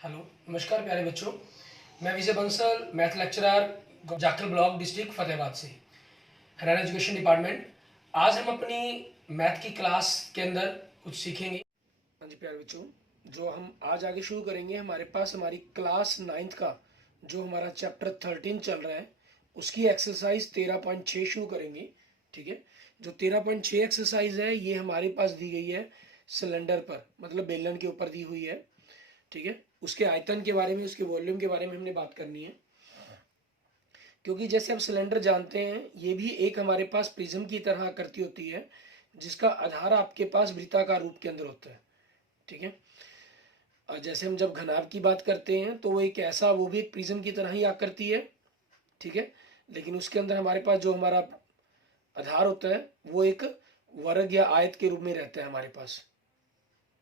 Hello, नमस्कार प्यारे बच्चों। मैं Vijay Bansal, math lecturer, Jakhal block, district Fatehabad से, हरियाणा एजुकेशन डिपार्टमेंट। आज हम अपनी मैथ की क्लास के अंदर कुछ सीखेंगे। हाँ जी प्यारे बच्चों, जो हम आज आगे शुरू करेंगे, हमारे पास हमारी क्लास 9th का जो हमारा चैप्टर 13 चल रहा है, उसकी एक्सरसाइज 13.6 शुरू करेंगे। ठीक है, जो 13.6 एक्सरसाइज है ये हमारे पास दी गई है सिलेंडर पर, मतलब बेलन के ऊपर दी हुई है। ठीक है, उसके आयतन के बारे में, उसके वॉल्यूम के बारे में हमने बात करनी है। क्योंकि जैसे हम सिलेंडर जानते हैं, ये भी एक हमारे पास प्रिज्म की तरह आकृति होती है, जिसका आधार आपके पास वृत्ताकार रूप के अंदर होता है। ठीक है, और जैसे हम जब घनाभ की बात करते हैं तो वो एक ऐसा, वो भी एक प्रिज्म की तरह ही आकृति है। ठीक है, लेकिन उसके अंदर हमारे पास जो हमारा आधार होता है वो एक वर्ग या आयत के रूप में रहता है हमारे पास।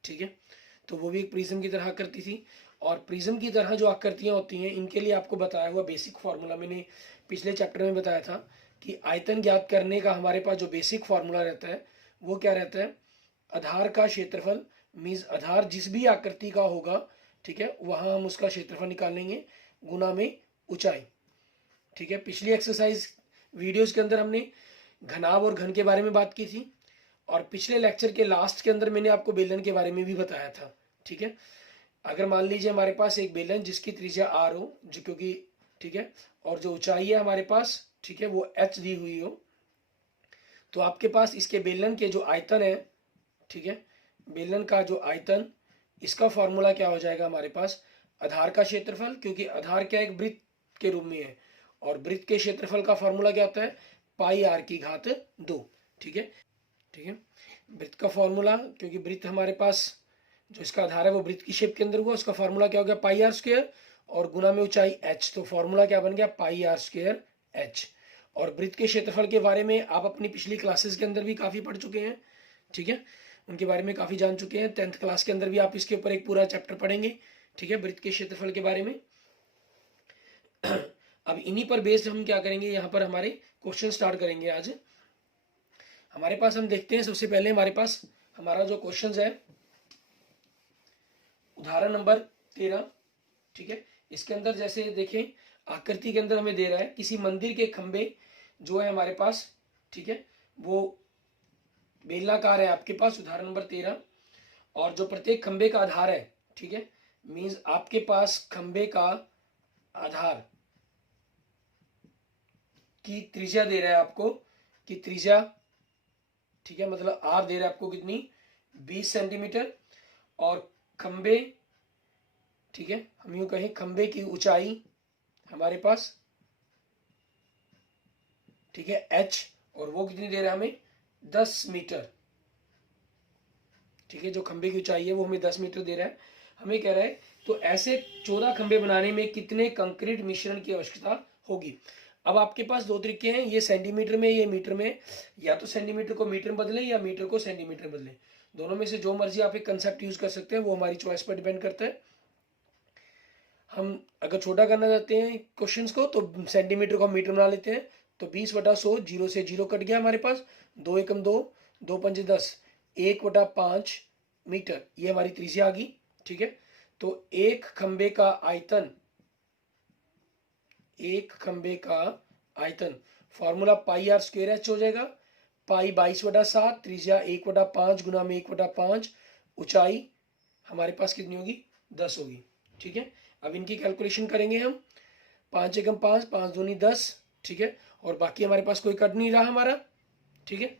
ठीक है, तो वो भी एक प्रिज्म की तरह आकृति थी। और प्रिज्म की तरह जो आकृतियां होती हैं, इनके लिए आपको बताया हुआ बेसिक फार्मूला मैंने पिछले चैप्टर में बताया था कि आयतन ज्ञात करने का हमारे पास जो बेसिक फार्मूला रहता है वो क्या रहता है, आधार का क्षेत्रफल मीन्स आधार जिस भी आकृति का होगा, ठीक है, वहां हम उसका क्षेत्रफल निकालेंगे गुना में ऊंचाई। ठीक है, पिछली एक्सरसाइज वीडियोस के अंदर हमने घनाभ और घन के बारे में बात की थी, और पिछले लेक्चर के लास्ट के अंदर मैंने आपको बेलन के बारे में भी बताया था। ठीक है, अगर मान लीजिए हमारे पास एक बेलन जिसकी त्रिज्या r हो, जो क्योंकि ठीक है, और जो ऊंचाई है हमारे पास, ठीक है, वो h दी हुई हो, तो आपके पास इसके बेलन के जो आयतन है, ठीक है, बेलन का जो आयतन, इसका फॉर्मूला क्या हो जाएगा हमारे पास, आधार का क्षेत्रफल, क्योंकि आधार क्या एक वृत्त के रूप में है, और वृत्त के क्षेत्रफल का फॉर्मूला क्या होता है, पाई r की घात 2। ठीक है, ठीक है, वृत्त का फॉर्मूला, क्योंकि वृत्त हमारे पास जो इसका आधार है वो वृत्त की शेप के अंदर हुआ, उसका फॉर्मूला क्या हो गया, पाई आर स्क्वायर, और गुना में ऊंचाई h, तो फॉर्मूला क्या बन गया, पाई आर स्क्वायर h। और वृत्त के क्षेत्रफल के बारे में आप अपनी पिछली क्लासेस के अंदर भी काफी पढ़ चुके हैं। ठीक है, उनके बारे में काफी जान चुके हैं। 10th क्लास के अंदर भी आप इसके ऊपर एक पूरा चैप्टर पढ़ेंगे। ठीक है, वृत्त के क्षेत्रफल के बारे में। अब इन्हीं पर बेस्ड हम क्या करेंगे, यहाँ पर हमारे क्वेश्चन स्टार्ट करेंगे आज। हमारे पास हम देखते हैं, सबसे पहले हमारे पास हमारा जो क्वेश्चन है, उदाहरण नंबर 13। ठीक है, इसके अंदर जैसे देखें, आकृति के अंदर हमें दे रहा है किसी मंदिर के खंबे जो है हमारे पास, ठीक है, वो बेलनाकार है आपके पास, उदाहरण नंबर 13। और जो प्रत्येक खंबे का आधार है, ठीक है, मीन्स आपके पास खंबे का आधार की त्रिज्या दे रहा है आपको, कि त्रिज्या, ठीक है, मतलब आर दे रहा है आपको कितनी, 20 सेंटीमीटर। और खंबे, ठीक है, हम यूं कहें खंबे की ऊंचाई हमारे पास, ठीक है, h, और वो कितनी दे रहा है हमें, 10 मीटर। ठीक है, जो खंबे की ऊंचाई है वो हमें 10 मीटर दे रहा है। हमें कह रहा है तो ऐसे 14 खंबे बनाने में कितने कंक्रीट मिश्रण की आवश्यकता होगी। अब आपके पास दो तरीके हैं, ये सेंटीमीटर में, ये मीटर में। या तो सेंटीमीटर को मीटर में बदलें या मीटर को सेंटीमीटर में बदलें, दोनों में से जो मर्जी आप एक कंसेप्ट यूज कर सकते हैं, वो हमारी चॉइस पर डिपेंड करता है। हम अगर छोटा करना चाहते हैं क्वेश्चंस को तो सेंटीमीटर को हम मीटर बना लेते हैं। तो 20/100, जीरो से जीरो कट गया हमारे पास, 2 एकम 2, 2 पंजे 10, 1/5 मीटर, ये हमारी त्रिज्या आ गई। ठीक है, तो एक खंबे का आयतन, एक खंबे का आयतन formula pi r square h हो जाएगा। पाई 22/7, त्रिज्या 1/5 गुना में 1/5, ऊंचाई हमारे पास कितनी होगी, 10 होगी। ठीक है, अब इनकी कैलकुलेशन करेंगे हम। 5 एकम 5, 5 दूनी 10। ठीक है, और बाकी हमारे पास कोई कट नहीं रहा हमारा। ठीक है,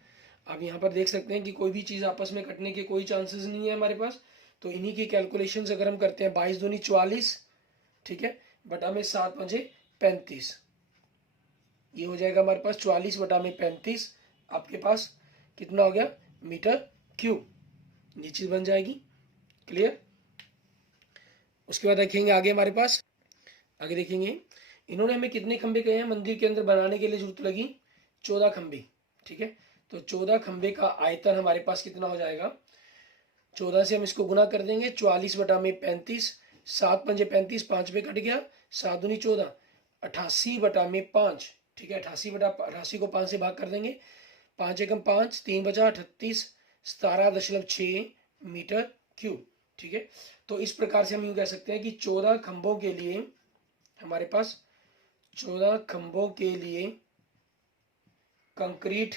आप यहाँ पर देख सकते हैं कि कोई भी चीज़ आपस में कटने के कोई चांसेस नहीं है हमारे पास। तो इन्हीं की कैलकुलेशंस अगर हम करते हैं, 22 दूनी 44, ठीक है, बटा में 7 पंजे 35, ये हो जाएगा हमारे पास 44 बटा में 35, आपके पास कितना हो गया, मीटर क्यूब, ये चीज़ बन जाएगी। क्लियर। उसके बाद देखेंगे आगे हमारे पास, आगे देखेंगे इन्होंने हमें कितने खंबे कहे हैं मंदिर के अंदर बनाने के लिए, जरूरत लगी 14 खंबे। ठीक है, तो 14 खंबे का आयतन हमारे पास कितना हो जाएगा, 14 से हम इसको गुना कर देंगे, 44 बटा में 35, 7 पंजे 35, 5 पे कट गया, 7 दूनी 14, 88 बटा में 5। ठीक है, 88 को 5 से भाग कर देंगे, 5 एकम 5, 3 बचा 38, 17.6 मीटर क्यूब। ठीक है। तो इस प्रकार से हम यूँ कह सकते हैं कि 14 खंभों के लिए हमारे पास 14 खंभों के लिए कंक्रीट,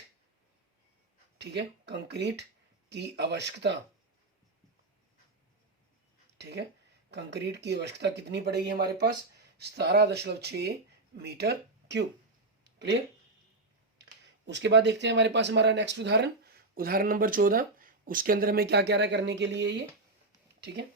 ठीक है, कंक्रीट की आवश्यकता, ठीक है, कंक्रीट की आवश्यकता कितनी पड़ेगी हमारे पास? 17.6 मीटर क्यूब। क्लियर। उसके बाद देखते हैं हमारे पास हमारा नेक्स्ट उदाहरण, उदाहरण नंबर 14। उसके अंदर हमें क्या कह रहा है करने के लिए ये, ठीक है।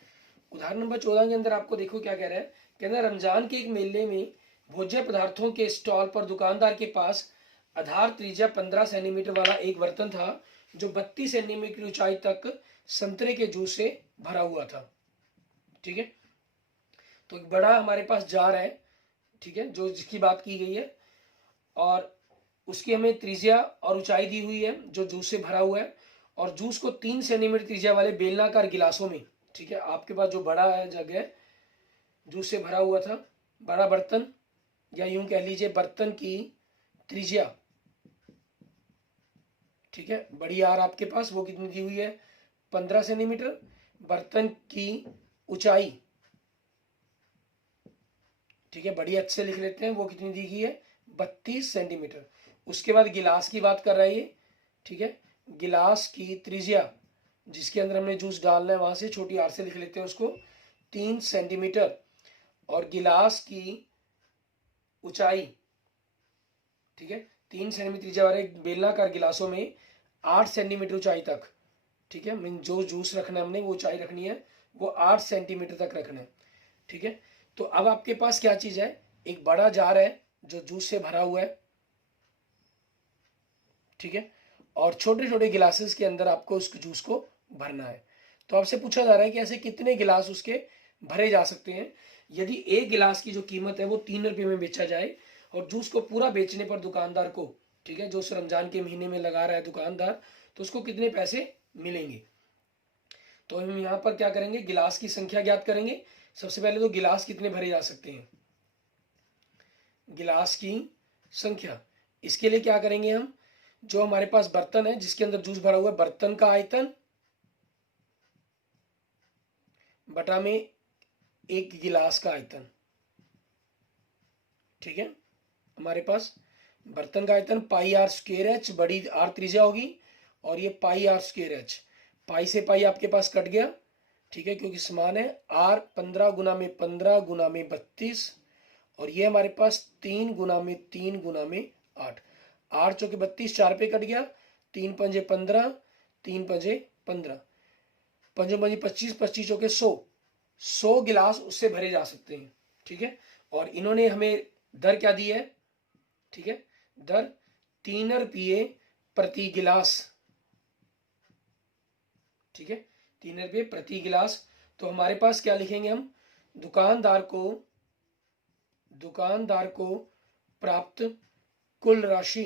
उदाहरण नंबर 14 के अंदर आपको देखो क्या कह रहा है, कहना रमजान के एक मेले में भोज्य पदार्थों के स्टॉल पर दुकानदार के पास आधार त्रिज्या 15 सेंटीमीटर वाला एक बर्तन था जो 32 सेंटीमीटर ऊंचाई तक संतरे के जूस से भरा हुआ था, ठीक है। तो एक बड़ा हमारे पास जार है, ठीक है, जो जिसकी बात की गई है, और उसकी हमें त्रिज्या और ऊंचाई दी हुई है जो जूस से भरा हुआ है, और जूस को 3 सेंटीमीटर त्रिज्या वाले बेलनाकार गिलासों में, ठीक है, आपके पास जो बड़ा है जगह जूस से भरा हुआ था बड़ा बर्तन, या यूं कह लीजिए बर्तन की त्रिज्या, ठीक है, बड़ी आर आपके पास वो कितनी दी हुई है? 15 सेंटीमीटर। बर्तन की ऊंचाई, ठीक है, बड़ी अच्छे लिख लेते हैं, वो कितनी दी गई है? 32 सेंटीमीटर। उसके बाद गिलास की बात कर रहा है ये, ठीक है, गिलास की त्रिज्या जिसके अंदर हमने जूस डालना है वहां से छोटी आर से लिख लेते हैं उसको, 3 सेंटीमीटर। और गिलास की ऊंचाई, ठीक है, 3 सेंटीमीटर त्रिज्या वाले बेलनाकार गिलासों में 8 सेंटीमीटर ऊंचाई तक, ठीक है, मीन जो जूस रखना है हमने वो ऊंचाई रखनी है, वो 8 सेंटीमीटर तक रखना है, ठीक है। तो अब आपके पास क्या चीज है? एक बड़ा जार है जो जूस से भरा हुआ है, ठीक है, और छोटे छोटे गिलासेस के अंदर आपको उस जूस को भरना है। तो आपसे पूछा जा रहा है कि ऐसे कितने गिलास उसके भरे जा सकते हैं। यदि एक गिलास की जो कीमत है वो 3 रुपये में बेचा जाए और जूस को पूरा बेचने पर दुकानदार को, ठीक है, जो उस रमजान के महीने में लगा रहा है दुकानदार, तो उसको कितने पैसे मिलेंगे? तो हम यहाँ पर क्या करेंगे, गिलास की संख्या ज्ञात करेंगे। सबसे पहले तो गिलास कितने भरे जा सकते हैं, गिलास की संख्या। इसके लिए क्या करेंगे हम, जो हमारे पास बर्तन है जिसके अंदर जूस भरा हुआ है, बर्तन का आयतन बटा में एक गिलास का आयतन, ठीक है। हमारे पास बर्तन का आयतन पाई आर स्क्वायर एच, बड़ी आर त्रिज्या होगी, और ये पाई आर स्क्वायर एच, पाई से पाई आपके पास कट गया, ठीक है, क्योंकि समान है। आर 15 गुना में 15 गुना में 32, और ये हमारे पास 3 गुना में 3 गुना में 8, 8 चौके 32, 4 पे कट गया, 3 पंजे 15, 3 पंजे 15, पंजों पंजे 25, 25 चौके 100 गिलास उससे भरे जा सकते हैं, ठीक है। और इन्होंने हमें दर क्या दी है, ठीक है, दर 3 रुपये प्रति गिलास, ठीक है, 3 रुपये प्रति गिलास। तो हमारे पास क्या लिखेंगे हम, दुकानदार को प्राप्त कुल राशि,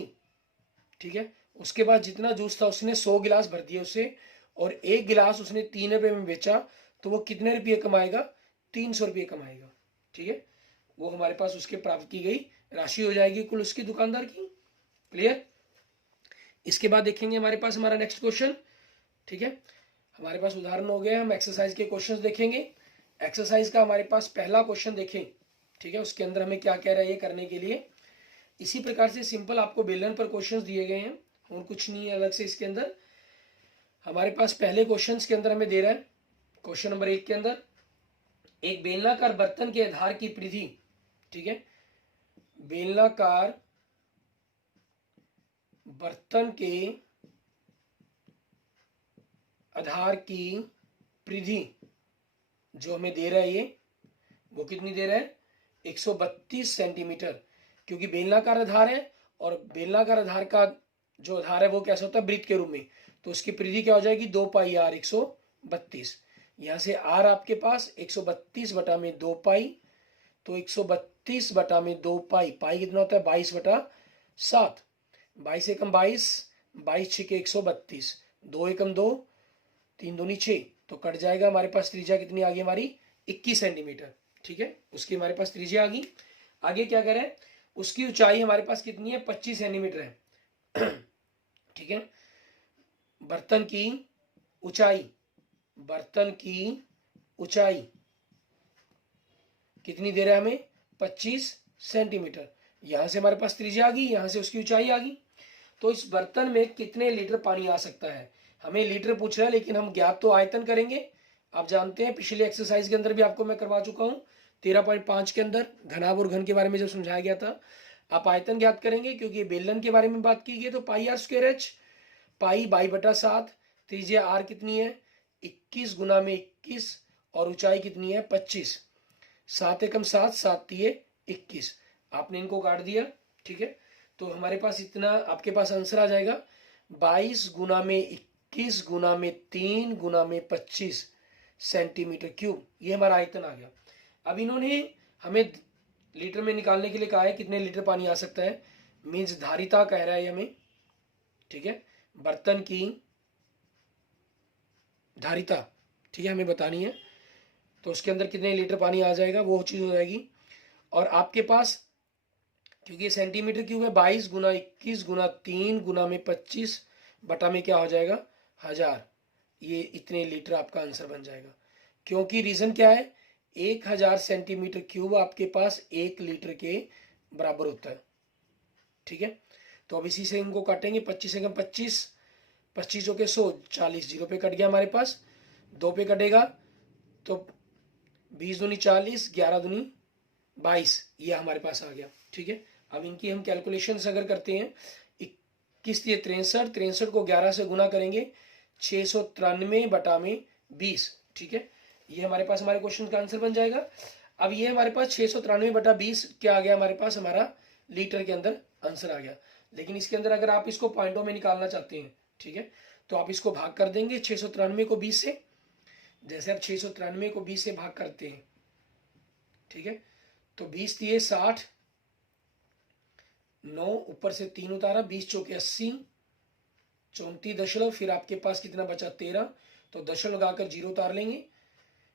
ठीक है, उसके बाद जितना जूस था उसने 100 गिलास भर दिए उसे, और एक गिलास उसने 3 रुपये में बेचा, तो वो कितने रुपये कमाएगा? 300 रुपये कमाएगा, ठीक है। वो हमारे पास उसके प्राप्त की गई राशि हो जाएगी कुल उसकी दुकानदार की। क्लियर। इसके बाद देखेंगे हमारे पास हमारा नेक्स्ट क्वेश्चन, ठीक है, हमारे पास उदाहरण हो गया, हम एक्सरसाइज के क्वेश्चंस देखेंगे। एक्सरसाइज का हमारे पास पहला क्वेश्चन देखें, ठीक है, उसके अंदर हमें क्या कह रहा है ये करने के लिए। इसी प्रकार से सिंपल आपको बेलन पर क्वेश्चंस दिए गए हैं और कुछ नहीं है अलग से। इसके अंदर हमारे पास पहले क्वेश्चंस के अंदर हमें दे रहा है, क्वेश्चन नंबर 1 के अंदर एक बेलनाकार बर्तन के आधार की परिधि, ठीक है, बेलनाकार बर्तन के आधार की परिधि जो हमें दे रहा है ये, वो कितनी दे रहा है? 132 सेंटीमीटर, क्योंकि बेलनाकार आधार है, और बेलनाकार आधार का जो आधार है वो कैसा होता है? वृत्त के रूप में। तो उसकी परिधि क्या हो जाएगी? 2 पाई आर 132। यहां से आर आपके पास 132 बटा में 2 पाई, तो 132 बटा में 2 पाई, पाई कितना होता है? 22 बटा 7, 22 एकम 22, 22 छिके 132, 2 एकम 2, 3 दूनी 6, तो कट जाएगा। हमारे पास त्रिज्या कितनी आ गई हमारी? 21 सेंटीमीटर, ठीक है, उसकी हमारे पास त्रिज्या आ गई। आगे क्या करें, उसकी ऊंचाई हमारे पास कितनी है? 25 सेंटीमीटर है, ठीक है। बर्तन की ऊंचाई, बर्तन की ऊंचाई कितनी दे रहा है हमें, 25 सेंटीमीटर। यहां से हमारे पास त्रिज्या आ गई, यहां से उसकी ऊंचाई आ गई। तो इस बर्तन में कितने लीटर पानी आ सकता है, हमें लीटर पूछ रहा है, लेकिन हम ज्ञात तो आयतन करेंगे। आप जानते हैं पिछले एक्सरसाइज के अंदर भी आपको मैं करवा चुका हूं, 13.5 के अंदर घनाभ और घन के बारे में जब समझाया गया था। आप आयतन ज्ञात करेंगे, क्योंकि बेलन के बारे में बात की गई, तो पाई आर स्क्वायर एच, पाई 22/7, त्रिज्या आर कितनी है 21 गुना में 21, और ऊंचाई कितनी है 25। 7 एकम 7, 7 तिये 21। आपने इनको काट दिया, ठीक है। तो हमारे पास इतना आपके पास आंसर आ जाएगा 22 गुना में 21 गुना में 3 गुना में 25 सेंटीमीटर क्यूब। ये हमारा आयतन आ गया। अब इन्होंने हमें लीटर में निकालने के लिए कहा है कितने लीटर पानी आ सकता है, मीन्स धारिता कह रहा है हमें, ठीक है, बर्तन की धारिता, ठीक है, हमें बतानी है। तो उसके अंदर कितने लीटर पानी आ जाएगा वो चीज हो जाएगी। और आपके पास क्योंकि सेंटीमीटर क्यूब है, 22 गुना 21 गुना 3 गुना में 25 बटा में क्या हो जाएगा 1000। ये इतने लीटर आपका आंसर बन जाएगा। क्योंकि रीजन क्या है, 1000 सेंटीमीटर क्यूब आपके पास 1 लीटर के बराबर होता है, ठीक है। तो अब इसी से इनको काटेंगे, 25 एकम 25, 25 के 100, 40 जीरो पे कट गया हमारे पास, 2 पे कटेगा तो 20 दूनी 40, 11 दूनी 22, ये हमारे पास आ गया, ठीक है। अब इनकी हम कैलकुलेशन अगर करते हैं, 21 दिए 63, 63 को 11 से गुना करेंगे 693 बटा में 20, ठीक है। ये हमारे पास हमारे क्वेश्चन का आंसर बन जाएगा। अब ये हमारे पास 693 बटा 20 क्या आ गया हमारे पास, हमारा लीटर के अंदर आंसर आ गया। लेकिन इसके अंदर अगर आप इसको पॉइंटों में निकालना चाहते हैं, ठीक है, तो आप इसको भाग कर देंगे 693 को 20 से। जैसे आप 693 को 20 से भाग करते हैं, ठीक है, तो 20 दिए 60, 9 ऊपर से 3 उतारा, 20 चौके 80, 34 दशमलव, फिर आपके पास कितना बचा 13, तो दशमलव लगाकर जीरो उतार लेंगे,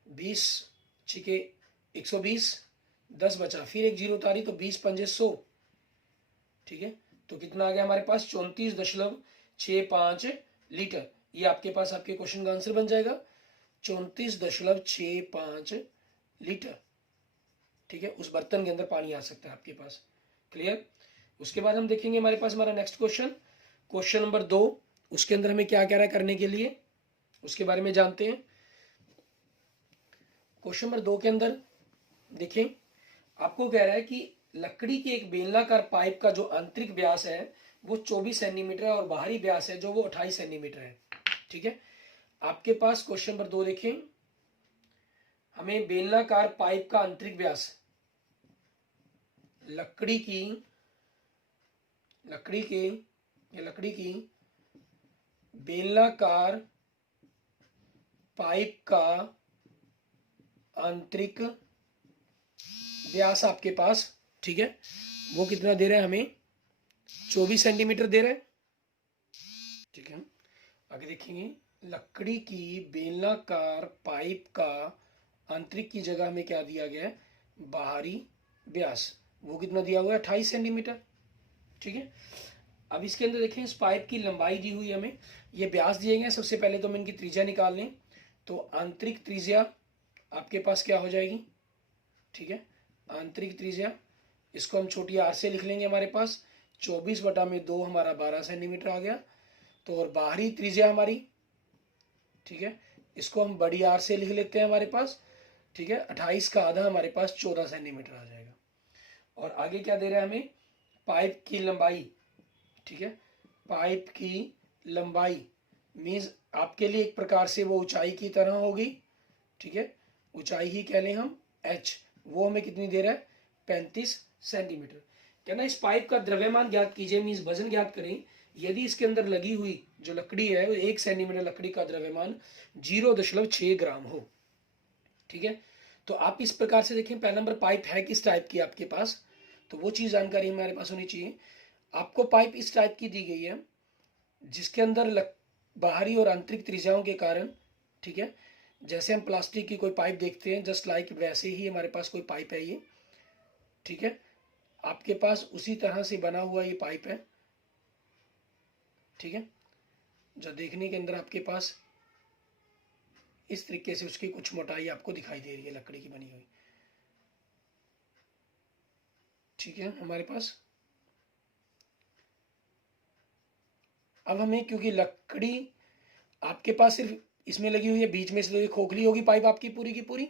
20 छिके 120, 10 बचा, फिर एक जीरो उतारी तो 20 पंजे 100, ठीक है। तो कितना आ गया हमारे पास 34.65 लीटर। ये आपके पास आपके क्वेश्चन का आंसर बन जाएगा 34.65 लीटर, ठीक है। उस बर्तन के अंदर पानी आ सकता है आपके पास, क्लियर। उसके बाद हम देखेंगे हमारे पास हमारा नेक्स्ट क्वेश्चन, क्वेश्चन नंबर 2। उसके अंदर हमें क्या कह रहा है करने के लिए, उसके बारे में जानते हैं। क्वेश्चन नंबर 2 के अंदर देखें, आपको कह रहा है कि लकड़ी के एक बेलनाकार पाइप का जो आंतरिक व्यास है वो 24 सेंटीमीटर है और बाहरी व्यास है जो वो 28 सेंटीमीटर है, ठीक है। आपके पास क्वेश्चन नंबर 2 देखें, हमें बेलनाकार पाइप का आंतरिक व्यास लकड़ी की बेलनाकार पाइप का आंतरिक व्यास आपके पास, ठीक है, वो कितना दे रहा है हमें 24 सेंटीमीटर दे रहा है, ठीक है। आगे देखेंगे, लकड़ी की बेलनाकार पाइप का आंतरिक की जगह हमें क्या दिया गया है बाहरी व्यास, वो कितना दिया हुआ है 28 सेंटीमीटर, ठीक है। अब इसके अंदर देखें इस पाइप की लंबाई दी हुई हमें, ये व्यास दिए गए। सबसे पहले तो हम इनकी त्रिज्या निकाल लें, तो आंतरिक त्रिज्या आपके पास क्या हो जाएगी, ठीक है, आंतरिक त्रिज्या इसको हम छोटी आर से लिख लेंगे, हमारे पास 24 बटा में 2 हमारा 12 सेंटीमीटर आ गया। तो और बाहरी त्रिज्या हमारी, ठीक है, इसको हम बड़ी आर से लिख लेते हैं हमारे पास, ठीक है, 28 का आधा हमारे पास 14 सेंटीमीटर आ जाएगा। और आगे क्या दे रहा है हमें पाइप की लंबाई, ठीक है, पाइप की लंबाई मीन्स आपके लिए एक प्रकार से वो ऊंचाई की तरह होगी, ठीक है, ऊंचाई ही कह लें हम h, वो हमें कितनी दे रहा है 35 सेंटीमीटर। कहना इस पाइप का द्रव्यमान ज्ञात कीजिए, मीन्स वजन ज्ञात करें यदि इसके अंदर लगी हुई जो लकड़ी है 1 सेंटीमीटर लकड़ी का द्रव्यमान 0.6 ग्राम हो, ठीक है। तो आप इस प्रकार से देखें, पहला नंबर पाइप है किस टाइप की आपके पास, तो वो चीज जानकारी हमारे पास होनी चाहिए। आपको पाइप इस टाइप की दी गई है जिसके अंदर बाहरी और आंतरिक त्रिज्याओं के कारण, ठीक है, जैसे हम प्लास्टिक की कोई पाइप देखते हैं जस्ट लाइक वैसे ही हमारे पास कोई पाइप है ये, ठीक है, आपके पास उसी तरह से बना हुआ ये पाइप है, ठीक है, जो देखने के अंदर आपके पास इस तरीके से उसकी कुछ मोटाई आपको दिखाई दे रही है लकड़ी की बनी हुई। ठीक है हमारे पास। अब हमें, क्योंकि लकड़ी आपके पास सिर्फ इसमें लगी हुई है, बीच में से तो ये खोखली होगी पाइप आपकी पूरी की पूरी।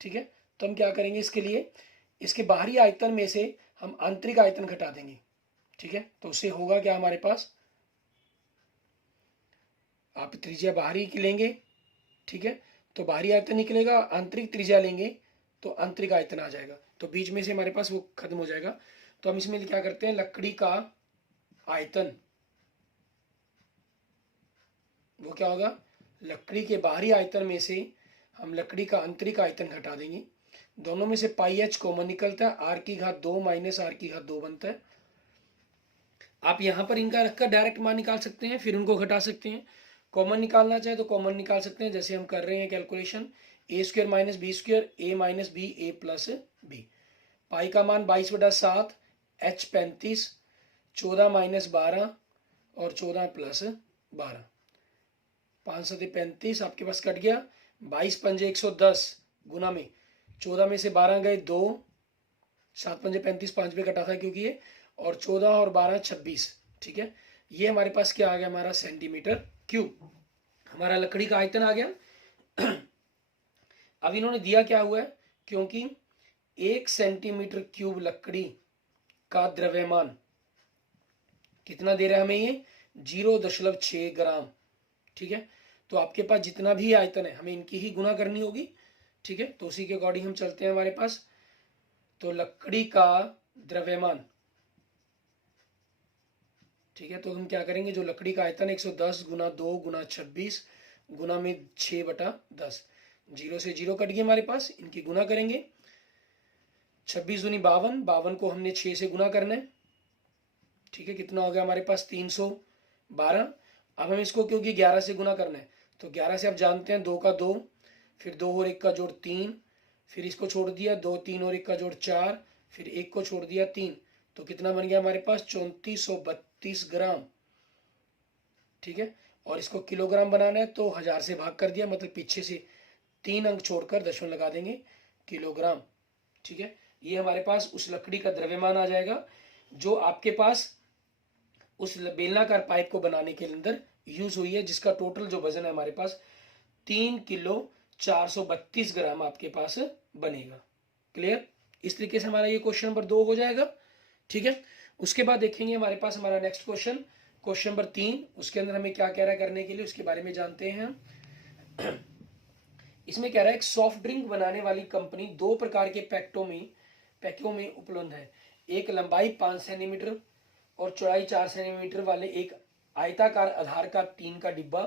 ठीक है, तो हम क्या करेंगे इसके लिए, इसके बाहरी आयतन में से हम आंतरिक आयतन घटा देंगे। ठीक है, तो उससे होगा क्या हमारे पास, आप त्रिज्या बाहरी की लेंगे। ठीक है, तो बाहरी आयतन निकलेगा, आंतरिक त्रिज्या लेंगे तो आंतरिक आयतन आ जाएगा, तो बीच में से हमारे पास वो खत्म हो जाएगा। तो हम इसमें क्या करते हैं, लकड़ी का आयतन, वो क्या होगा, लकड़ी के बाहरी आयतन में से हम लकड़ी का आंतरिक आयतन घटा देंगे। दोनों में से पाई एच कॉमन निकलता है, आर की घात 2 माइनस आर की घात 2 बनता है। आप यहां पर इनका रखकर डायरेक्ट मान निकाल सकते हैं, फिर उनको घटा सकते हैं। कॉमन निकालना चाहे तो कॉमन निकाल सकते हैं, जैसे हम कर रहे हैं कैलकुलेशन, ए स्क्र माइनस बी स्क्र, ए माइनस बी, ए प्लस बी। पाई का मान 22/7, एच 35, 14 माइनस 12 और 14 प्लस 12, 5 7 35 आपके पास कट गया। 22 पंजे 110 गुना में 14 में से 12 गए 2, 7 पंजे 35, 5 पे कटा था क्योंकि ये, और 14 और 12 26। ठीक है, ये हमारे पास क्या आ गया, हमारा सेंटीमीटर क्यूब, हमारा लकड़ी का आयतन आ गया। अब इन्होंने दिया क्या हुआ है, क्योंकि 1 सेंटीमीटर क्यूब लकड़ी का द्रव्यमान कितना दे रहा है हमें, ये 0.6 ग्राम। ठीक है, तो आपके पास जितना भी आयतन है हमें इनकी ही गुना करनी होगी। ठीक है, तो उसी के अकॉर्डिंग हम चलते हैं हमारे पास। तो लकड़ी का द्रव्यमान, ठीक है, तो हम क्या करेंगे, जो लकड़ी का आयतन 110 गुना 2 गुना 26 गुना में 6/10, 0 से 0 कट गई हमारे पास, इनकी गुना करेंगे। 26 दूनी 52, 52 को हमने 6 से गुना करना है। ठीक है, कितना हो गया हमारे पास 312। अब हम इसको क्योंकि 11 से गुना करना है, तो 11 से आप जानते हैं 2 का 2, फिर 2 और 1 का जोड़ 3, फिर इसको छोड़ दिया 2, 3 और 1 का जोड़ 4, फिर 1 को छोड़ दिया 3, तो कितना बन गया हमारे पास 3432 ग्राम। ठीक है, और इसको किलोग्राम बनाना है तो 1000 से भाग कर दिया, मतलब पीछे से 3 अंक छोड़कर दशमलव लगा देंगे, किलोग्राम। ठीक है, ये हमारे पास उस लकड़ी का द्रव्यमान आ जाएगा जो आपके पास उस बेलनाकार पाइप को बनाने के अंदर यूज हुई है, जिसका टोटल जो वजन है हमारे पास 3 किलो 432 ग्राम आपके पास बनेगा। क्लियर, इस तरीके से हमारा ये क्वेश्चन नंबर 2 हो जाएगा। ठीक है, उसके बाद देखेंगे हमारे पास हमारा नेक्स्ट क्वेश्चन, क्वेश्चन नंबर 3, उसके अंदर हमें क्या कह रहा है करने के लिए, उसके बारे में जानते हैं। इसमें कह रहा है एक सॉफ्ट ड्रिंक बनाने वाली कंपनी 2 प्रकार के पैकों में उपलब्ध है। एक लंबाई 5 सेंटीमीटर और चौड़ाई 4 सेंटीमीटर वाले एक आयताकार आधार का टीन का डिब्बा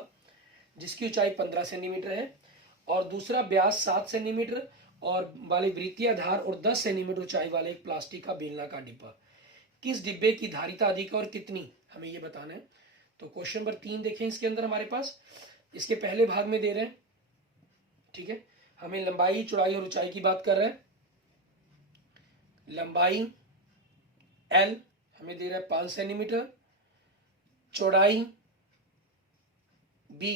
जिसकी ऊंचाई 15 सेंटीमीटर है, और दूसरा व्यास 7 सेंटीमीटर और वाले वृत्तीय आधार और 10 सेंटीमीटर ऊंचाई वाले एक प्लास्टिक का बेलनाकार डिब्बा। किस डिब्बे की धारिता अधिक है और कितनी, हमें ये बताना है। तो क्वेश्चन नंबर 3 देखें, इसके अंदर हमारे पास इसके पहले भाग में दे रहे हैं। ठीक है, हमें लंबाई चौड़ाई और ऊंचाई की बात कर रहे हैं। लंबाई L हमें दे रहा है 5 सेंटीमीटर, चौड़ाई B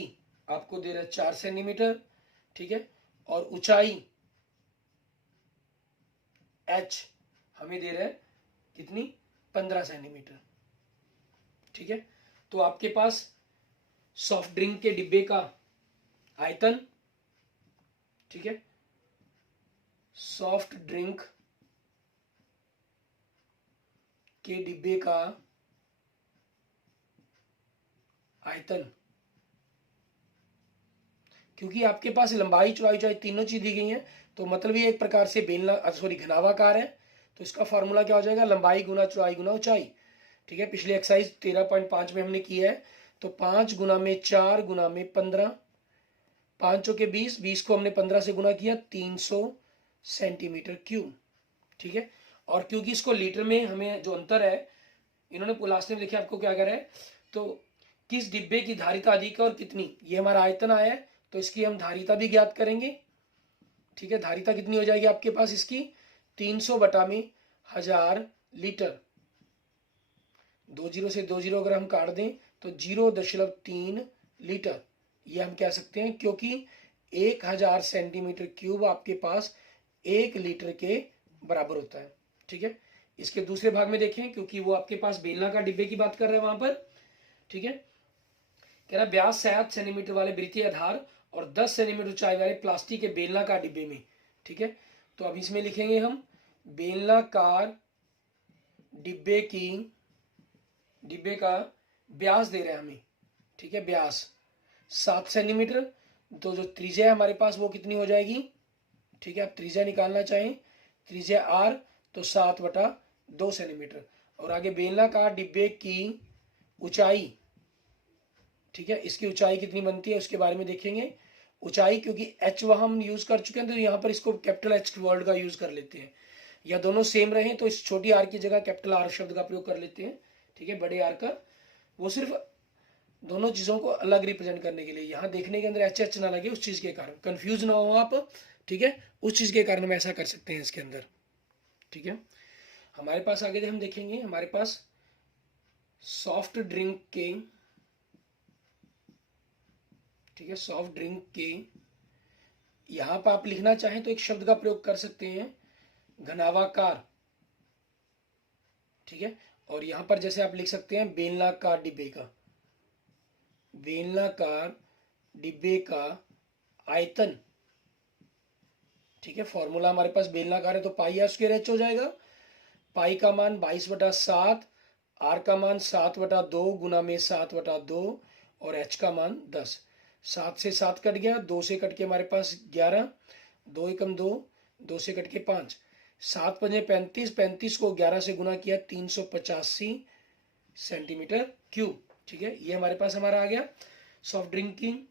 आपको दे रहा है 4 सेंटीमीटर। ठीक है, और ऊंचाई H हमें दे रहा है कितनी, 15 सेंटीमीटर। ठीक है, तो आपके पास सॉफ्ट ड्रिंक के डिब्बे का आयतन, ठीक है, सॉफ्ट ड्रिंक के डिब्बे का आयतन, क्योंकि आपके पास लंबाई चौड़ाई ऊंचाई तीनों चीज दी गई हैं, तो मतलब ये एक प्रकार से घनावाकार है, तो इसका फॉर्मूला क्या हो जाएगा, लंबाई गुना चौड़ाई गुना ऊंचाई। ठीक है, पिछले एक्सरसाइज 13.5 में हमने किया है, तो 5 गुना में 4 गुना में 15, 5 चौके 20, 20 को हमने 15 से गुना किया, 300 सेंटीमीटर क्यूब। ठीक है, और क्योंकि इसको लीटर में हमें जो अंतर है, इन्होंने लास्ट में देखिए आपको क्या कह रहा है, तो किस डिब्बे की धारिता अधिक है और कितनी, ये हमारा आयतन आया है, तो इसकी हम धारिता भी ज्ञात करेंगे। ठीक है, धारिता कितनी हो जाएगी आपके पास इसकी, 300 बटा में 1000 लीटर, 2 0 से 2 0 अगर हम काट दें तो 0.3 लीटर, ये हम कह सकते हैं, क्योंकि 1000 सेंटीमीटर क्यूब आपके पास 1 लीटर के बराबर होता है। ठीक है, इसके दूसरे भाग में देखें, क्योंकि वो आपके पास बेलनाकार डिब्बे की बात कर रहे हैं वहां पर। ठीक है, कह रहा व्यास 7 सेंटीमीटर वाले वृत्तीय आधार और 10 सेंटीमीटर ऊंचाई वाले प्लास्टिक के बेलनाकार डिब्बे में। ठीक है, तो अब इसमें लिखेंगे हम बेलनाकार डिब्बे का व्यास दे रहे हैं हमें। ठीक है, व्यास 7 सेंटीमीटर, तो जो त्रिज्या है हमारे पास वो कितनी हो जाएगी। ठीक है, आप त्रिज्या निकालना चाहें, त्रिज्या r, तो 7/2 सेंटीमीटर। और आगे बेलनाकार डिब्बे की ऊंचाई, ठीक है, इसकी ऊंचाई कितनी बनती है उसके बारे में देखेंगे। ऊंचाई, क्योंकि h वहां हम यूज कर चुके हैं तो यहाँ पर इसको कैपिटल H वर्ड का यूज कर लेते हैं, या दोनों सेम रहे तो इस छोटी r की जगह कैपिटल R शब्द का प्रयोग कर लेते हैं। ठीक है, बड़े R का, वो सिर्फ दोनों चीजों को अलग रिप्रेजेंट करने के लिए, यहाँ देखने के अंदर एच ना लगे उस चीज के कारण, कंफ्यूज ना हो आप। ठीक है, उस चीज के कारण हम ऐसा कर सकते हैं इसके अंदर। ठीक है, हमारे पास आगे हम देखेंगे, हमारे पास सॉफ्ट ड्रिंक के, ठीक है, सॉफ्ट ड्रिंक के, यहां पर आप लिखना चाहें तो एक शब्द का प्रयोग कर सकते हैं, घनावाकार। ठीक है, और यहां पर जैसे आप लिख सकते हैं बेलनाकार डिब्बे का, बेलनाकार डिब्बे का आयतन। ठीक है, फॉर्मूला हमारे पास बेलनाकार है तो पाई आर स्क्वायर एच हो जाएगा। पाई का मान 22/7, आर का मान 7/2 गुना में 7/2 और एच का मान 10। 7 से 7 कट गया, 2 से कट के हमारे पास 11, 2 एकम 2, 2 से कट के 5, 7 पंजे 35, 35 को 11 से गुना किया 385 सेंटीमीटर क्यूब। ठीक है, ये हमारे पास हमारा आ गया सॉफ्ट ड्रिंक की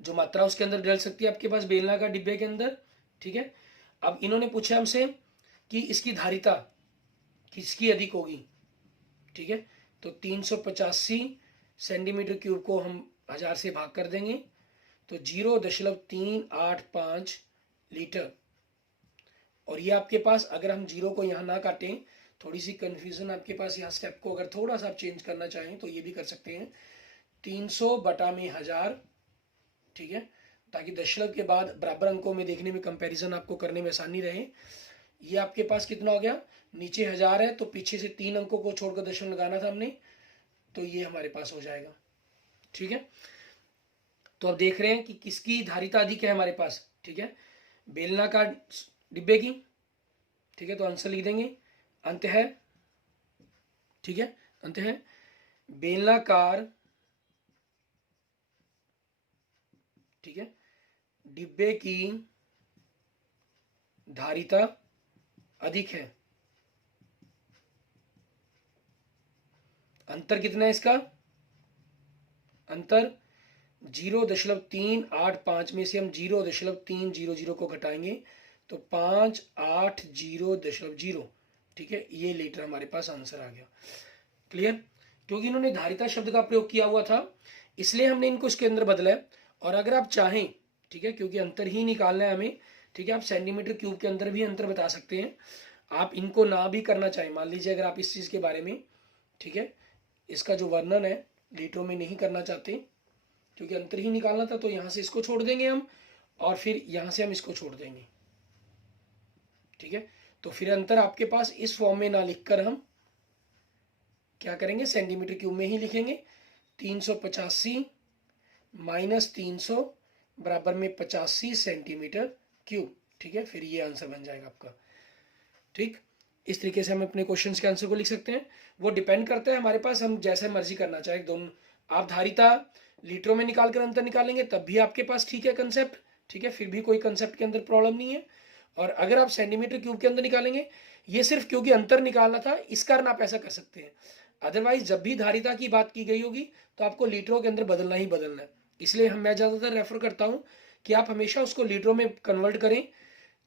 जो मात्रा उसके अंदर डल सकती है आपके पास बेलनाकार डिब्बे के अंदर। ठीक है, अब इन्होंने पूछा हमसे कि इसकी धारिता किसकी अधिक होगी। ठीक है, तो 385 सेंटीमीटर क्यूब को हम 1000 से भाग कर देंगे तो 0.385 लीटर। और ये आपके पास, अगर हम जीरो को यहाँ ना काटें, थोड़ी सी कंफ्यूजन आपके पास, यहाँ स्टेप को अगर थोड़ा सा आप चेंज करना चाहें तो ये भी कर सकते हैं, 300/1000। ठीक है, ताकि दशमलव के बाद बराबर अंकों में देखने में कंपैरिजन आपको करने में आसानी रहे। ये आपके पास कितना हो गया, नीचे 1000 है तो पीछे से 3 अंकों को छोड़कर दशमलव लगाना था हमने, तो ये हमारे पास हो जाएगा। ठीक है, तो अब देख रहे हैं कि किसकी धारिता अधिक है हमारे पास। ठीक है, बेलनाकार डिब्बे की। ठीक है, तो आंसर लिख देंगे, अंत है। ठीक है, अंत है बेलनाकार, ठीक है, डिब्बे की धारिता अधिक है। अंतर कितना है इसका, अंतर 0.385 में से हम 0.300 को घटाएंगे तो 580.0। ठीक है, ये लीटर हमारे पास आंसर आ गया। क्लियर, क्योंकि इन्होंने धारिता शब्द का प्रयोग किया हुआ था इसलिए हमने इनको इसके अंदर बदला है। और अगर आप चाहें, ठीक है, क्योंकि अंतर ही निकालना है हमें, ठीक है, आप सेंटीमीटर क्यूब के अंदर भी अंतर बता सकते हैं। आप इनको ना भी करना चाहें, मान लीजिए अगर आप इस चीज के बारे में, ठीक है, इसका जो वर्णन है लीटरों में नहीं करना चाहते क्योंकि अंतर ही निकालना था, तो यहां से इसको छोड़ देंगे हम और फिर यहां से हम इसको छोड़ देंगे। ठीक है, तो फिर अंतर आपके पास इस फॉर्म में ना लिखकर हम क्या करेंगे, सेंटीमीटर क्यूब में ही लिखेंगे। 385 - 300 बराबर में 85 सेंटीमीटर क्यूब। ठीक है, फिर ये आंसर बन जाएगा आपका। ठीक, इस तरीके से हम अपने क्वेश्चन के आंसर को लिख सकते हैं। वो डिपेंड करता है हमारे पास, हम जैसे मर्जी करना चाहे दोनों। आप धारिता लीटरों में निकालकर अंतर निकालेंगे तब भी आपके पास ठीक है कंसेप्ट। ठीक है, फिर भी कोई कंसेप्ट के अंदर प्रॉब्लम नहीं है। और अगर आप सेंटीमीटर क्यूब के अंदर निकालेंगे, ये सिर्फ क्योंकि अंतर निकालना था इस कारण आप ऐसा कर सकते हैं। अदरवाइज जब भी धारिता की बात की गई होगी तो आपको लीटरों के अंदर बदलना ही बदलना है। इसलिए मैं ज्यादातर रेफर करता हूं कि आप हमेशा उसको लीटरों में कन्वर्ट करें,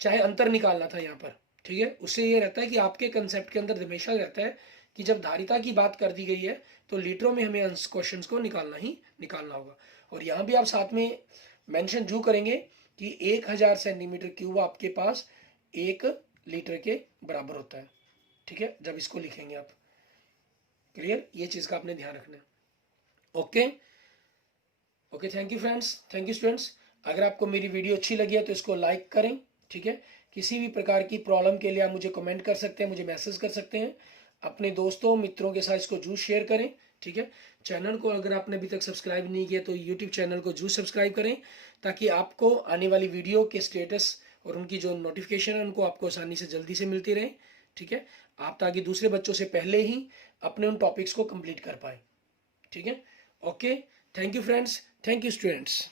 चाहे अंतर निकालना था यहाँ पर। ठीक है, उससे ये रहता है कि आपके कंसेप्ट के अंदर हमेशा रहता है कि जब धारिता की बात कर दी गई है तो लीटरों में हमें क्वेश्चंस को निकालना ही निकालना होगा। और यहाँ भी आप साथ में मेंशन जू करेंगे कि 1000 सेंटीमीटर क्यूब आपके पास 1 लीटर के बराबर होता है। ठीक है, जब इसको लिखेंगे आप। क्लियर, ये चीज का आपने ध्यान रखना है। Okay, okay, thank you friends, thank you students. अगर आपको मेरी वीडियो अच्छी लगी है तो इसको लाइक करें, ठीक है। किसी भी प्रकार की प्रॉब्लम के लिए आप मुझे कमेंट कर सकते हैं, मुझे मैसेज कर सकते हैं। अपने दोस्तों मित्रों के साथ इसको जरूर शेयर करें, ठीक है। चैनल को अगर आपने अभी तक सब्सक्राइब नहीं किया तो यूट्यूब चैनल को जरूर सब्सक्राइब करें, ताकि आपको आने वाली वीडियो के स्टेटस और उनकी जो नोटिफिकेशन है उनको आपको आसानी से जल्दी से मिलती रहे, ठीक है। आप ताकि दूसरे बच्चों से पहले ही अपने उन टॉपिक्स को कंप्लीट कर पाए, ठीक है। Okay, thank you friends, thank you students.